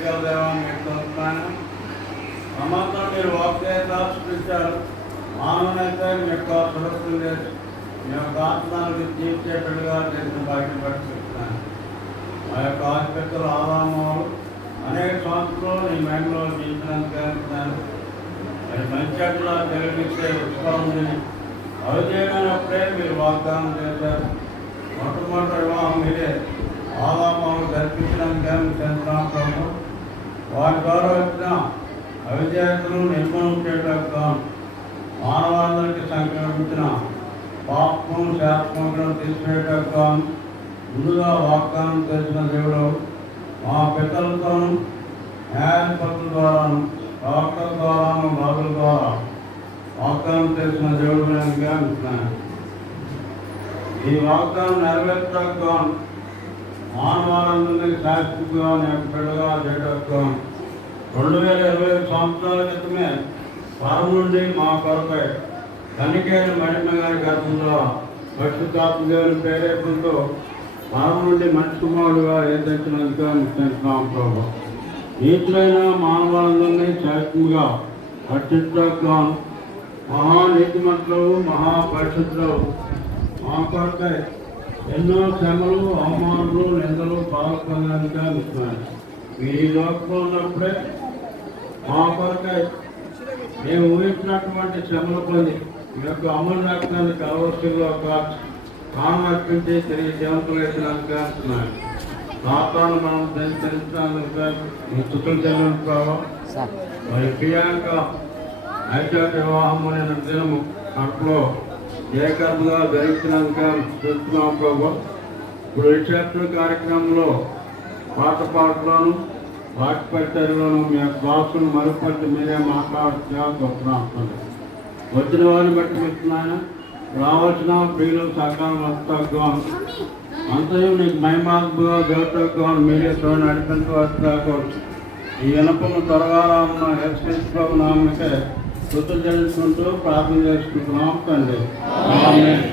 శక్తిగల దేవాన్ని మీకు తెలుస్తున్నాను. అమ్మంతా మీరు వాక్యత సృష్టించారు. మానవునైతే మీ యొక్క సురక్షణ చేసి మీ యొక్క ఆత్మను తీర్చేటట్టుగా చేసిన భాగ్యం పట్టుకుంటున్నాను. మా యొక్క ఆధిపత్యులు ఆరామాలు అనేక సంవత్సరాలు నీ మేమలో జీవించినందుకు అది మంచి అట్లా తెలివిస్తే ఉత్సాహం అవిజయమైనప్పుడే మీరు వాగ్దానం చేశారు. మొట్టమొదటి వివాహం మీరే ఆరామాలు జరిపించడానికి చెందుతున్నాం ప్రభు. వాటి ద్వారా వచ్చిన అవిజేతను నిర్మూలన చేయడానికి మానవాళికి సంక్రమించిన పాపం శాపములను తీసివేయడానికి ముందుగా వాగ్దానం చేసిన దేవుడు మా పితలతోనూ న్యాయపత్రుల ద్వారాను ప్రవక్తల ద్వారాను రాజుల ద్వారా వాగ్దానం చేసిన దేవుడు నేను జ్ఞాపిస్తున్నాను. ఈ వాగ్దానం నెరవేర్చడానికి మానవాళందరినీ శాశ్వతంగా బిడ్డగా చేయడానికి 2025 సంవత్సరాల క్రితమే పరం నుండి మా కొరపై కనికేరు మహిమ గారి గర్భంలో పరిశుద్ధాత్మ దేవుని ప్రేరేపణతో పరం నుండి మంచి కుమారుడుగా ఏర్పరిచినందుకు ముఖ్యంటున్నాం ప్రభు. నీతులైన మానవాళందరినీ శాశ్వతంగా రక్షించడానికి మహానీతిమంతులు మహాపరిశుద్ధులు మా కొరకై ఎన్నో శ్రమలు అవమానాలు నిందలు పాల్పొందడానికి ఇస్తున్నాను. మీ లోకంలో ఉన్నప్పుడే మా కొరకై మేము ఊహించినటువంటి శ్రమలు పొంది మీ యొక్క అమలు రక్తాన్ని కలవస్తుగా ప్రాణం అర్పించి తిరిగి జీవంతులు వేసినందుకు అంటున్నాను. పాపాలను మనం తెలుసుకున్నందుకు మీ చుట్టూ చెల్లించుకోవా. మరి ప్రియాంక ఐచాక వివాహం అనే దినము అట్లో ఏకర్మగా ధరించినందుకు తెలుస్తున్నాం ప్రభు. ఇప్పుడు రిసెప్షన్ కార్యక్రమంలో పాట పాటలోను వాటి పరిచర్లోను మీ భాషను మరుపరిచి మీరే మాట్లాడుతున్నాం. వచ్చిన వారిని బట్టి ఇస్తున్నాను. రావాల్సిన ప్రియులు సకాలం వస్తాగా అంతయు నీకు మహిమాత్మగా దేవతగా మీరే తో నడిపించవచ్చు. ఈ వినపము త్వరగా ఉన్న హెచ్చరించుకోవు నామకే స్తుతులు చెల్లించుకుంటూ ప్రార్థన చేసుకుంటున్నాం తండ్రి. ఆమేన్.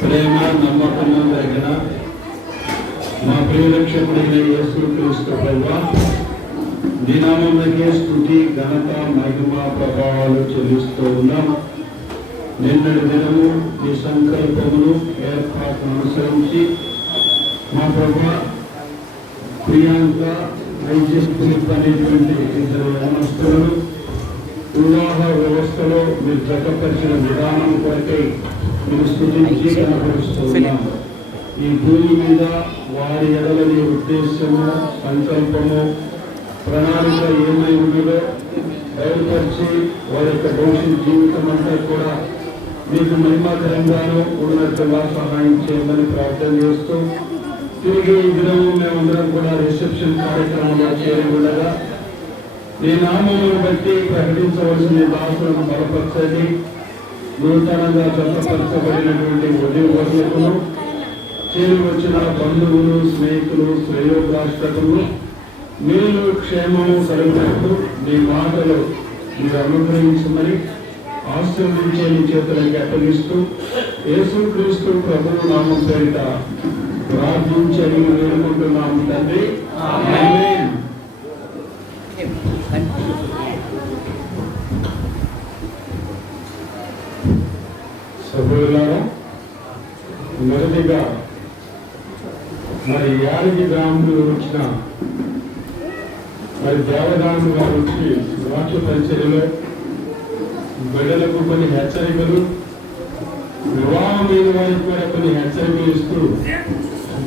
ప్రేమ నమ్మకము కలిగిన మా ప్రియరక్షకుడైన యేసుక్రీస్తు ప్రభువా, నీ నామమునకే స్తుతి ఘనత మహిమ ప్రభావాలు చెల్లిస్తూ ఉన్నాం. నిన్నటి దినము నీ సంకల్పమును ఏర్పాటును అనుసరించి మా ప్రభువా ప్రియాంక ఐజిస్ఫిలిప్ అనేటువంటి ఇద్దరు యవనస్తులను వివాహ వ్యవస్థలో మీరు జతపరిచిన విధానం కొరకై మీరు స్తుతించి కనపరుస్తున్నాం. ఈ భూమి మీద వారి ఎడలని ఉద్దేశము, సంకల్పము, ప్రణాళిక ఏమై ఉన్నదో బయలుపరిచి వారి యొక్క భవిష్యత్ జీవితం అంతా కూడా మీకు మహిమాకరంగానూ ఉన్నట్టుగా సహాయం చేయమని ప్రార్థన చేస్తూ తిరిగి ఈ దినము మేమందరం కూడా రిసెప్షన్ కార్యక్రమంలో చేరగలగా నీ నామమును బట్టి ప్రకటించవలసిన దాసులను బలపరచండి. నూతనంగా జతపరచబడినటువంటి ఉద్యోగస్తులను చేరి వచ్చిన బంధువులు, స్నేహితులు, శ్రేయోభిలాషకులు మీరు క్షేమము కలుగుతూ మీ మాటలు మీరు అనుగ్రహించమని ఆశీర్వదించే మీ చేతులకి అప్పగిస్తూ యేసుక్రీస్తు ప్రభువు నామం పేరిట ప్రార్థించి వేడుకుంటున్నాము తండ్రి. ఆమేన్. సభ్యులారా, మొదటిగా మరి యాదగిరి గ్రామంలో వచ్చిన మరి దేవదాసు గారు వచ్చి వాక్య పరిచర్యలో బిడ్డలకు కొన్ని హెచ్చరికలు, వివాహం లేని వారికి కూడా కొన్ని హెచ్చరికలు ఇస్తూ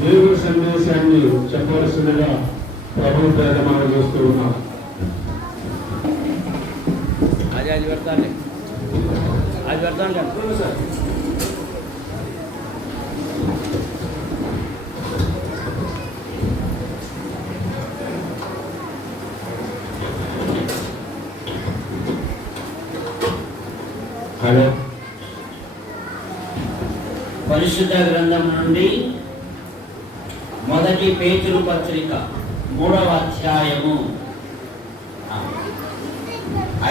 దేవుని సందేశాన్ని చెప్పవలసిందిగా ప్రభుత్వ పేద మనం చూస్తూ ఉన్నాం. అది పెడతాను కదా సార్. హలో. పరిశుద్ధ గ్రంథం నుండి మొదటి పేతురు పత్రిక 3వ అధ్యాయము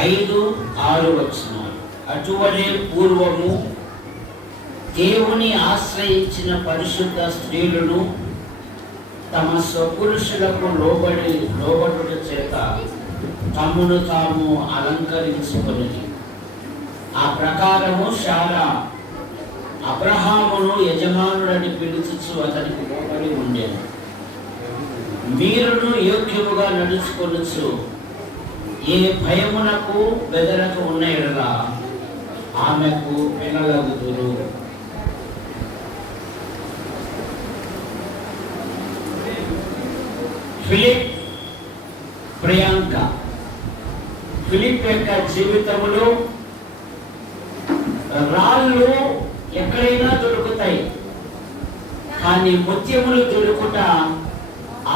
5-6 వచనాలు. అటువలే పూర్వము దేవుని ఆశ్రయించిన పరిశుద్ధ స్త్రీలను తమ స్వపురుషులకు లోబడుట చేత తమను తాము అలంకరించుకొనిది. ఆ ప్రకారము శారా అబ్రహామును యజమానుడని పిలుచుచు అతనికి లోబడి ఉండేది. మీరును యోగ్యముగా నడుచుకొనుచు ఏ భయమునకు బెదరక ఉన్న ఎడల ఆమెకు వినలగుదురు. ఫిలిప్, ప్రియాంక. ఫిలిప్ యొక్క జీవితంలో రాళ్ళు ఎక్కడైనా దొరుకుతాయి, కానీ ముత్యములు దొరుకుట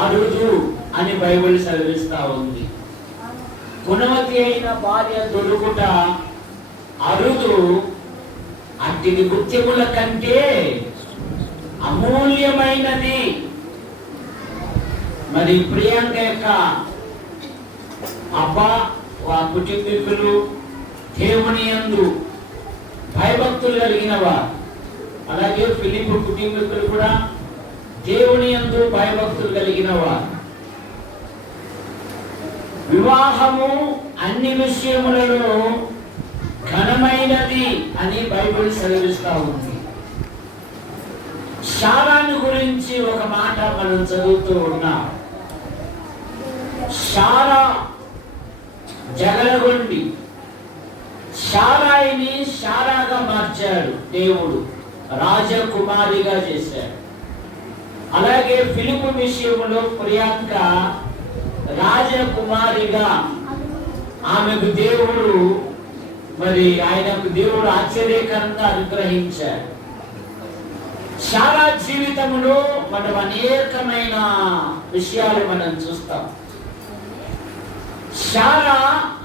అరుదు అని బైబిల్ సెలవిస్తా ఉంది. గుణవతి అయిన భార్య దొరుకుట అరుదు, అట్టిది ముత్యముల కంటే అమూల్యమైనది. మరి ప్రియాంక యొక్క అబ్బా కుటుంబీకులు దేవుని యందు భయభక్తులు కలిగిన వారు, అలాగే ఫిలిప్ కుటుంబీకులు కూడా దేవుని యందు భయభక్తులు కలిగిన వారు. వివాహము అన్ని విషయములలో ఘనమైనది అని బైబిల్ సెలవిస్తా ఉంది. శారాను గురించి ఒక మాట మనం చదువుతూ ఉన్నాం. శారా జగలగొండి శారాయిని శారాగా మార్చాడు దేవుడు, రాజకుమారిగా చేశాడు. అలాగే ఫిలిపు విషయంలో ప్రియాంక రాజకుమారిగా ఆమెకు దేవుడు ఆయనకు దేవుడు ఆశ్చర్యకరంగా అనుగ్రహించాడు. శారా జీవితంలో మనం అనేకమైన విషయాలు మనం చూస్తాం. శారా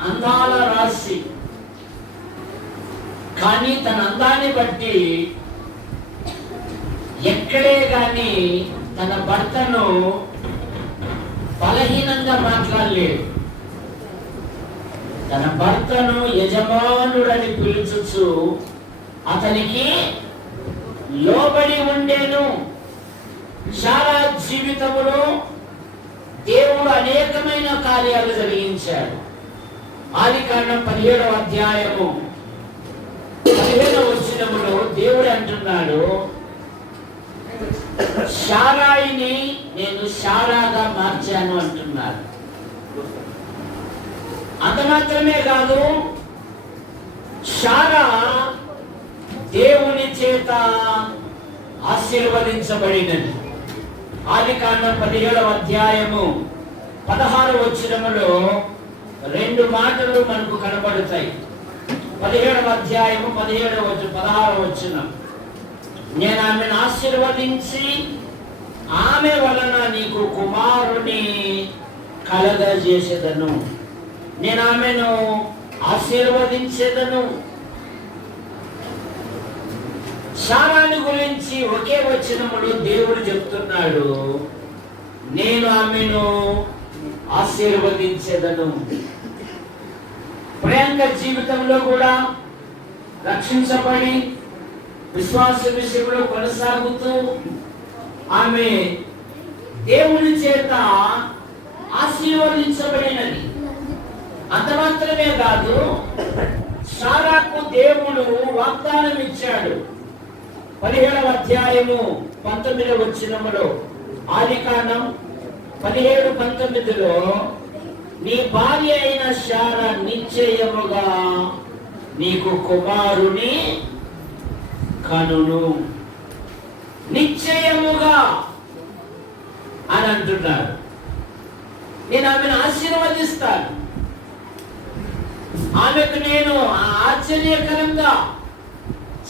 అందాల రాశి, కానీ తన అందాన్ని బట్టి ఎక్కడే గాని తన భర్తను బలహీనంగా మాట్లాడలేదు. తన భర్తను యజమానుడని పిలుచుచు అతనికి లోబడి ఉండేను. శారా జీవితంలో దేవుడు అనేకమైన కార్యాలు జరిగించాడు. ఆదికాండం 17వ అధ్యాయము 15వ వచనములో దేవుడు అంటున్నాడు, శారాయిని నేను శారాగా మార్చాను అంటున్నాడు. అంత మాత్రమే కాదు, శారా దేవుని చేత ఆశీర్వదించబడినది. ఆదికాండం 17వ అధ్యాయము 16వ వచనములో 2 మాటలు మనకు కనబడతాయి. 17వ అధ్యాయము 16వ వచనం, నేను ఆమెను ఆశీర్వదించి ఆమె వలన నీకు కుమారుని కలగజేసేదను, నేను ఆమెను ఆశీర్వదించేదను. శారాని గురించి ఒకే వచనములో దేవుడు చెప్తున్నాడు, నేను ఆమెను ఆశీర్వదించేదను. ప్రియాంక జీవితంలో కూడా రక్షించబడి విశ్వాస విషయంలో కొనసాగుతూ ఆమె దేవుని చేత ఆశీర్వదించబడినది. అంత మాత్రమే కాదు, శారాకు దేవుడు వాగ్దానం ఇచ్చాడు. 17వ అధ్యాయము 19వ వచనములో, ఆదికాండం 17:19లో, నీ భార్య అయిన శారా నిశ్చయముగా నీకు కుమారుని కనును. నిశ్చయముగా అని అంటున్నాడు. నేను ఆమెను ఆశీర్వదిస్తాను, ఆమెకు నేను ఆశ్చర్యకరంగా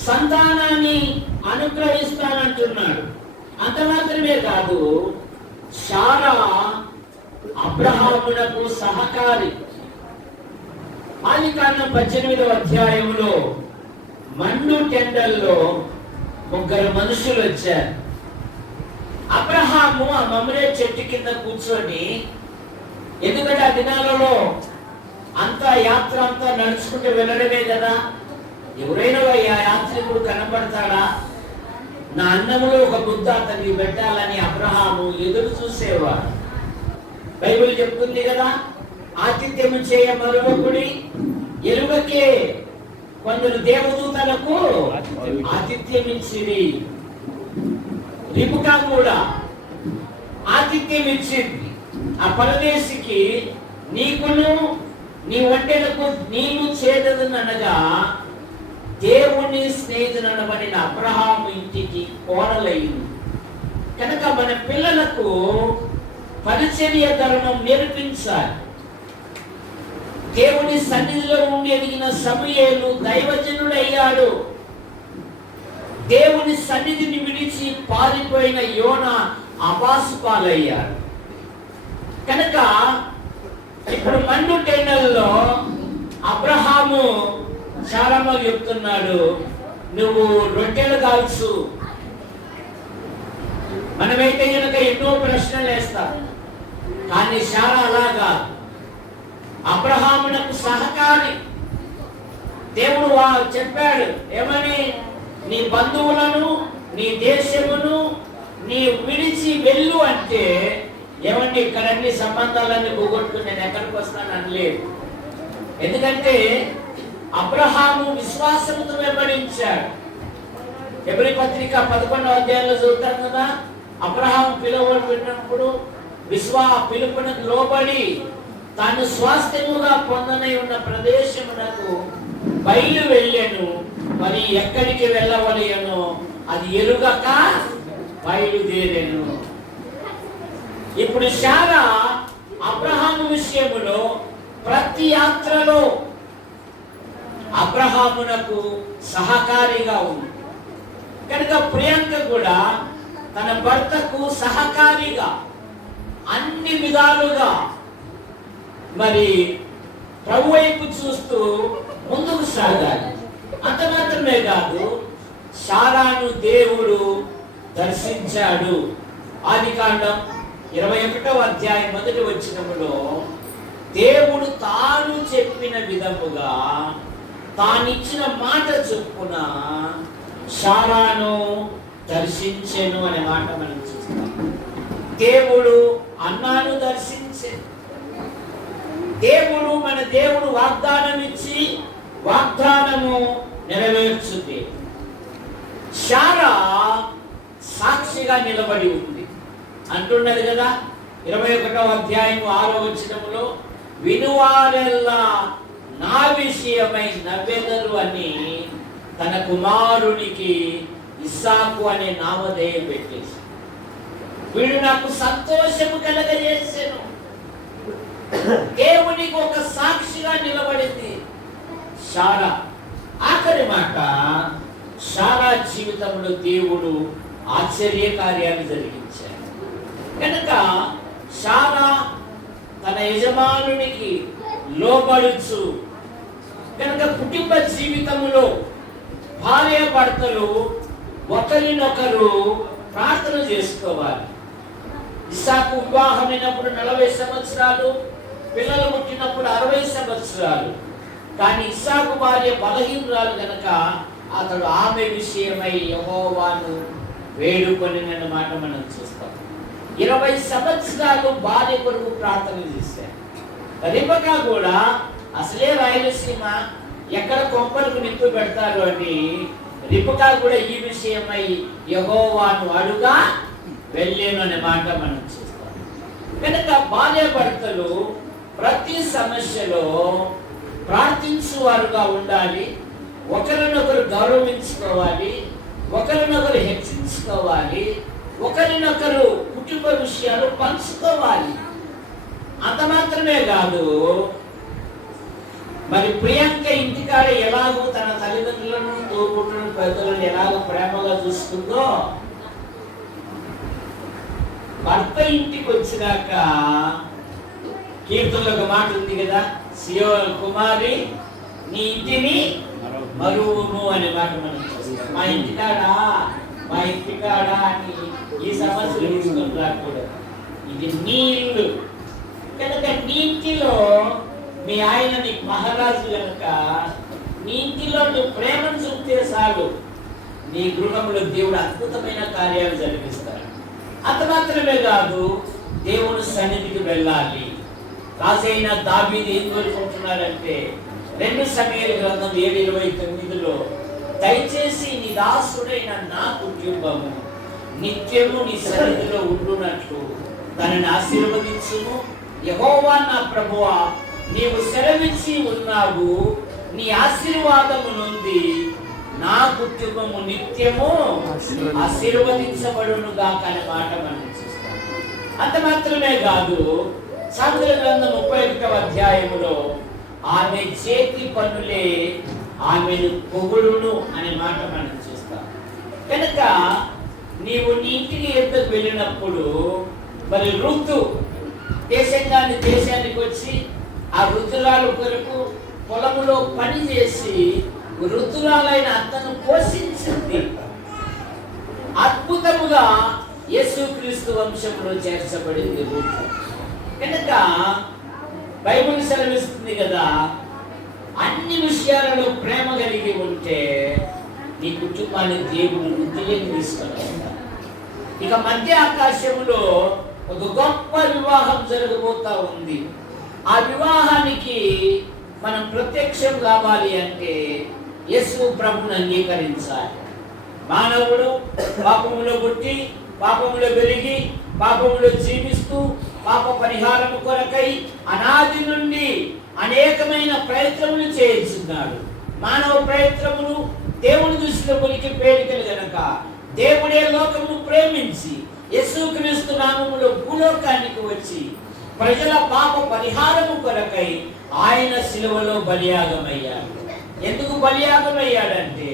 సంతానాన్ని అనుగ్రహిస్తానంటున్నాడు. అంత మాత్రమే కాదు, శారా అబ్రహామునకు సహకారి. ఆదికాండం 18వ అధ్యాయంలో మండు టెండల్లో ముగ్గురు మనుషులు వచ్చారు. అబ్రహాము ఆ మమ్రే చెట్టు కింద కూర్చొని, ఎందుకంటే ఆ దినాలలో అంతా యాత్ర అంతా నడుచుకుంటూ వెళ్ళడమే కదా, ఎవరైనా ఆ యాత్రికుడు కనపడతాడా, నా అన్నములో ఒక ముద్ద అతనికి పెట్టాలని అబ్రహాము ఎదురు చూసేవాడు. బైబిల్ చెప్తుంది కదా, ఆతిథ్యము చేయ మరొకడి ఎరుగకే కొందరు దేవదూతలకు ఆతిథ్యం ఇచ్చింది. రిబకా కూడా ఆతిథ్యం ఇచ్చింది. ఆ పరదేశికి, నీకును నీ వంటలకు నీళ్లు చేదనగా దేవుని స్నేహితునబడిన అబ్రహాము ఇంటికి కోరలైంది. కనుక మన పిల్లలకు పరిచర్య ధర్మం నేర్పించాలి. దేవుని సన్నిధిలో ఉండి ఎదిగిన సమూయేలు దైవజనుడయ్యాడు. దేవుని సన్నిధిని విడిచి పారిపోయిన యోనా అబాసు పాలయ్యాడు. కనుక ఇప్పుడు మండు టెండల్లో అబ్రహాము శారాతో చెప్తున్నాడు, నువ్వు రొట్టెలు కాల్చు. మనమైతే కనుక ఎన్నో ప్రశ్నలు వేస్తాం, కానీ శారా అలాగా అబ్రహామునకు సహకారి. దేవుడు చెప్పాడు ఏమని, నీ బంధువులను నీ దేశమును నీ విడిచి వెళ్ళు అంటే, ఏమండి ఇక్కడ అన్ని సంబంధాలన్నీ పోగొట్టుకుని నేను ఎక్కడికి వస్తాను అనలేదు. ఎందుకంటే అబ్రహాము విశ్వాసంతో వెంబడించాడు. ఎబ్రీ పత్రిక 11వ అధ్యాయంలో చదువుతాం కదా, అబ్రహాము పిలువబడినప్పుడు పిలుపునకు లోబడి తాను స్వాస్థ్యముగా పొందనై ఉన్న ప్రదేశమునకు బయలు వెళ్ళెను. మరి ఎక్కడికి వెళ్ళవలెనో అది ఎరుగక బయలుదేరెను. ఇప్పుడు శారా అబ్రహాము విషయములో ప్రతి యాత్రలో అబ్రహామునకు సహకారిగా ఉంది. కనుక ప్రియాంక కూడా తన భర్తకు సహకారిగా అన్ని విధాలుగా మరి ప్రభు వైపు చూస్తూ ముందుకు సాగాలి. అంత మాత్రమే కాదు, శారాను దేవుడు దర్శించాడు. ఆదికాండం 21వ అధ్యాయం 1వ వచనములో దేవుడు తాను చెప్పిన విధముగా తానిచ్చిన మాట చొప్పున శారాను దర్శించెను అనే మాట మనం చూస్తాం. దేవుడు అన్నాను దర్శించె. దేవుడు మన దేవుడు వాగ్దానం ఇచ్చి వాగ్దానము నెరవేర్చుది. శారా సాక్షిగా నిలబడి ఉంది అంటున్నది కదా 21వ అధ్యాయం 6వ వచనములో, వినువారెల్లా నా విషయమై నవ్వెదరు అని తన కుమారునికి ఇస్సాకు అనే నామధేయం పెట్టేసి, వీడు నాకు సంతోషము కలగజేసెను. దేవునికి ఒక సాక్షిగా నిలబడింది శారా. ఆఖరి మాట, శారా జీవితంలో దేవుడు ఆశ్చర్య కార్యాలు జరిగించాడు. కనుక శారా తన యజమానునికి లోబడుచు, కనుక కుటుంబ జీవితంలో భార్య భర్తలు ఒకరినొకరు ప్రార్థన చేసుకోవాలి. ఇస్సాకు వివాహమైనప్పుడు 40 సంవత్సరాలు, పిల్లలు పుట్టినప్పుడు 60 సంవత్సరాలు. కానీ ఇస్సాకు భార్య బలహీనురాలు కనుక అతడు ఆమె విషయమై యెహోవాను వేడుకొని మాట మనం చూస్తాం. 20 సంవత్సరాలు భార్య కొరకు ప్రార్థన చేశారు. రిబకా కూడా అసలే రాయలసీమ, ఎక్కడ కొంపలకు నిప్పు పెడతారు అని రిబకా కూడా ఈ విషయమై యెహోవాను అడుగా వెళ్ళేను అనే మాట మనం చూస్తాం. కనుక భార్య భర్తలు ప్రతి సమస్యలో ప్రార్థించువారుగా ఉండాలి. ఒకరినొకరు గౌరవించుకోవాలి, ఒకరినొకరు హెచ్చించుకోవాలి, ఒకరినొకరు కుటుంబ విషయాలు పంచుకోవాలి. అంత మాత్రమే కాదు, మరి ప్రియాంక ఇంటికాడ ఎలాగో తన తల్లిదండ్రులను తోబుట్టులను పెద్దలను ఎలాగ ప్రేమగా చూస్తుందో, భర్త ఇంటికి వచ్చినాక కీర్తనలో ఒక మాట ఉంది కదా, సియోను కుమారి నీ ఇంటిని మరువును అనే మాట మనం చూస్తాం. మా ఇంటికాడా అని ఈ సమస్యలు తీసుకొని రాకూడదు. ఇది నీ ఇల్లు కనుక, నీ ఇంటిలో మీ ఆయన నీకు మహారాజు కనుక నీ ఇంటిలో నువ్వు ప్రేమను చూపితే చాలు, నీ గృహంలో దేవుడు అద్భుతమైన కార్యాలు జరిగిస్తాడు. అంత మాత్రమే కాదు, దేవుని సన్నిధికి వెళ్ళాలి. రాజైన దావీదు ఏం కోరుకుంటున్నాడంటే 2 సమూయేలు గ్రంథం 7:29లో దయచేసి నీ దాసుడైన నా కుటుంబము నిత్యము నీ సన్నిధిలో ఉండునట్లు దానిని ఆశీర్వదించును. యెహోవా నా ప్రభువా, నీవు సెలవిచ్చి ఉన్నావు, నీ ఆశీర్వాదము నుండి నా కుటుంబము నిత్యము ఆశీర్వదించబడును గాక అనే మాట మనం చూస్తాం. అంత మాత్రమే కాదు, సామెతల గ్రంథం 31వ అధ్యాయములో ఆమె చేతి పనులే ఆమెను పొగుడును అనే మాట మనం చూస్తాం. కనుక నీవు నీ ఇంటికి ఎందుకు వెళ్ళినప్పుడు మరి ఋతు దేశానికి వచ్చి ఆ ఋతురాల కొరకు పొలములో పని చేసి ఋతురాలైన అతను పోషించింది. అద్భుతముగా యేసుక్రీస్తు వంశంలో చేర్చబడింది ఋతు. కనుక బైబిల్ సెలవిస్తుంది కదా, అన్ని విషయాలలో ప్రేమ కలిగి ఉంటే నీ కుటుంబాన్ని దేవుడు వృద్ధిలోకి తీసుకొస్తాడు. ఇక మధ్య ఆకాశంలో ఒక గొప్ప వివాహం జరగబోతా ఉంది. ఆ వివాహానికి మనం ప్రత్యక్షం కావాలి అంటే యేసు ప్రభువును అంగీకరించాలి. మానవుడు పాపములో పుట్టి, పాపములో పెరిగి, పాపములో జీవిస్తూ పాప పరిహారము కొరకై అనాది నుండి అనేకమైన ప్రయత్నములు చేయించున్నాడు. మానవ ప్రయత్నములు దేవుని దృష్టిలో కొలికి పేలికలు గనక దేవుడే లోకమును ప్రేమించి యేసుక్రీస్తు నామములో భూలోకానికి వచ్చి ప్రజల పాప పరిహారము కొరకై ఆయన శిలువలో బలియాగమయ్యాడు. ఎందుకు బలియాగమయ్యాడంటే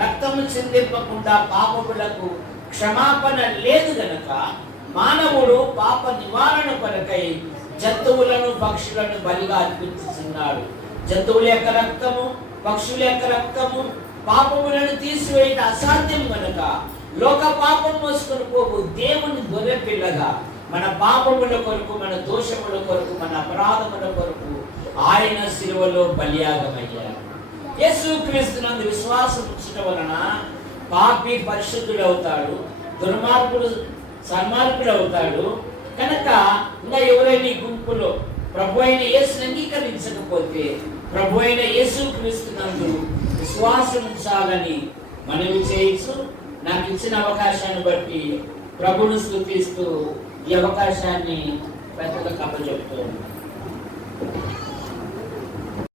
రక్తము చిందింపకుండా పాపములకు క్షమాపణ లేదు గనక మానవుడు పాప నివారణ కొరకై జంతువులను పక్షులను బలిగా అర్పించుతున్నాడు. జంతువుల యొక్క రక్తము, పక్షుల యొక్క రక్తము పాపములను తీసివేయడం అసాధ్యం కనుక లోక పాపం మోసుకొని పోవు దేవుని గొర్రె పిల్లగా మన పాపముల కొరకు, మన దోషముల కొరకు, మన అపరాధముల కొరకు ఆయన శిలువలో బలియాగమయ్యాడు. యేసుక్రీస్తునందు విశ్వాసం ఉంచడం వలన పాపి పరిశుద్ధుడు అవుతాడు, దుర్మార్గుడు సన్మార్గుడు అవుతాడు. కనుక ఇంకా ఎవరైనా ఈ గుంపులో ప్రభు అయిన యేసుని అంగీకరించకపోతే ప్రభు అయిన యేసుక్రీస్తునందు విశ్వాసం ఉంచాలని మనవి చేయొచ్చు. నాకు ఇచ్చిన అవకాశాన్ని బట్టి ప్రభువును స్తుతిస్తూ ఈ అవకాశాన్ని పెద్దగా కప్పచెప్తూ ఉన్నాను.